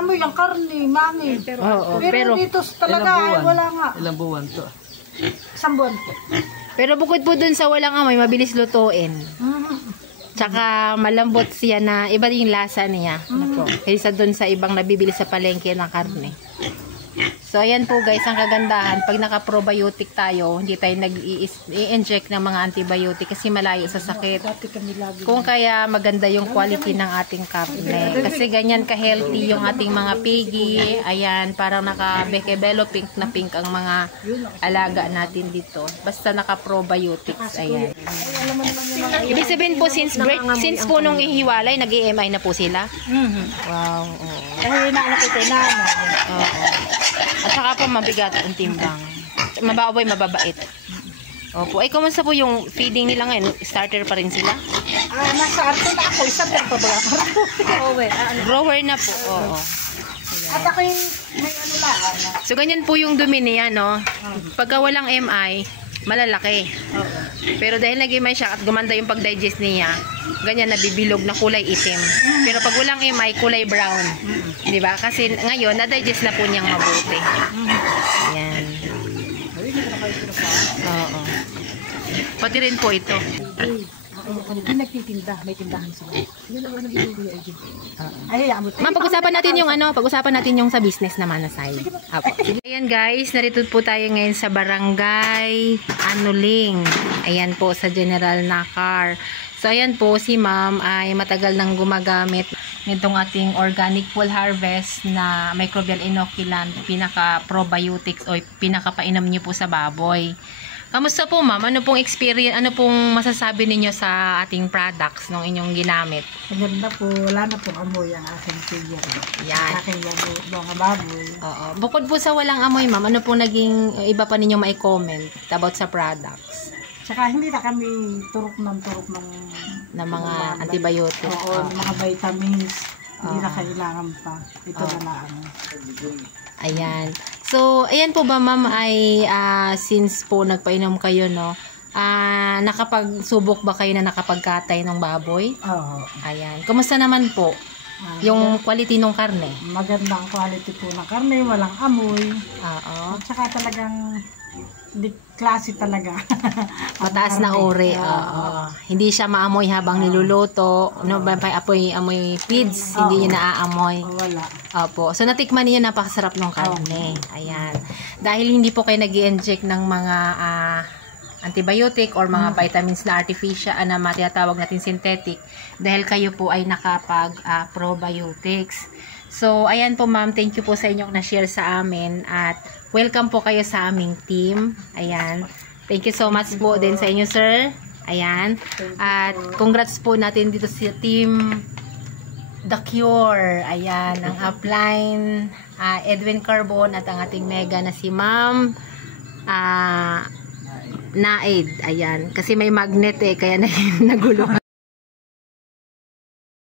naamoy ang karne, mami. Pero dito talaga ay wala nga. Ilang buwan to? Isang buwan po. Pero bukod po dun sa walang amoy, mabilis lutuin. Tsaka malambot siya na iba yung lasa niya. Kaysa dun sa ibang nabibili sa palengke ng karne. So, ayan po guys, ang kagandahan. Pag naka-probiotic tayo, hindi tayo nag-i-inject ng mga antibiotic kasi malayo sa sakit. Kung kaya maganda yung quality ng ating karne. Kasi ganyan ka-healthy yung ating mga piggy. Ayan, parang naka-bekebelo pink na pink ang mga alaga natin dito. Basta naka-probiotics. Ayan. Ibig sabihin po, since po nung ihiwalay, nag-EMI na po sila? Wow. Kasi naanak ito na. At saka po mabigat ang timbang. Mababoy, mababait. Opo. Ay, kumusta po yung feeding nila ngayon? Starter pa rin sila? Nasa arto na ako. Isang pa ba? Grower na po. Oo. At ako yung may ano lang. So, ganyan po yung dumi niya, no? Pagka walang MI, malalaki. Pero dahil nag-MI siya at gumanda yung pag-digest niya, ganyan nabibilog na kulay itim. Pero pag walang MI, kulay brown. Diba? Kasi ngayon, na-digest na po niyang mabuti. Ayan. Oo. Pati rin po ito. Hindi nagtitinda. May tindahan sila. Ma'am, pag-usapan natin yung pag-usapan natin yung sa business naman na side. Ayan guys, narito po tayo ngayon sa Barangay Anuling. Ayan po sa General Nakar. So ayan po, si ma'am ay matagal nang gumagamit nitong ating organic full harvest na microbial inoculant, pinaka-probiotics o pinaka-painom niyo po sa baboy. Kamusta po ma'am? Ano pong experience, ano pong masasabi ninyo sa ating products nung inyong ginamit? Maganda po, wala na po amoy ang aking figure. Yan. Aking mga baboy. Oo. Bukod po sa walang amoy ma'am, ano pong naging iba pa ninyo mai-comment about sa products? Tsaka hindi na kami turok ng na mga antibiotics. Oo, mga vitamins. Hindi na kailangan pa. Ito na lang. Ayan. So, ayan po ba ma'am ay since po nagpainom kayo, no? Nakapagsubok ba kayo na nakapagkatay ng baboy? Oo. Ayan. Kumusta naman po yung quality ng karne? Magandang quality po ng karne, walang amoy. Oo. At saka talagang klase talaga. Mataas na uri. Oo. Hindi siya maamoy habang niluluto. No, amoy feeds, hindi niya naaamoy. Wala. Opo. So, natikman niyo napakasarap ng karne. Ayan. Dahil hindi po kayo nag-i-inject ng mga antibiotic or mga vitamins na artificial na tinatawag natin synthetic. Dahil kayo po ay nakapag-probiotics. So, ayan po ma'am, thank you po sa inyong na-share sa amin at welcome po kayo sa aming team. Ayan. Thank you so much po din sa inyo, sir. Ayan. At congrats po natin dito sa team The Cure. Ayan. Ang upline, Edwin Carbon at ang ating mega na si ma'am Naid. Ayan. Kasi may magnet kaya nagulo.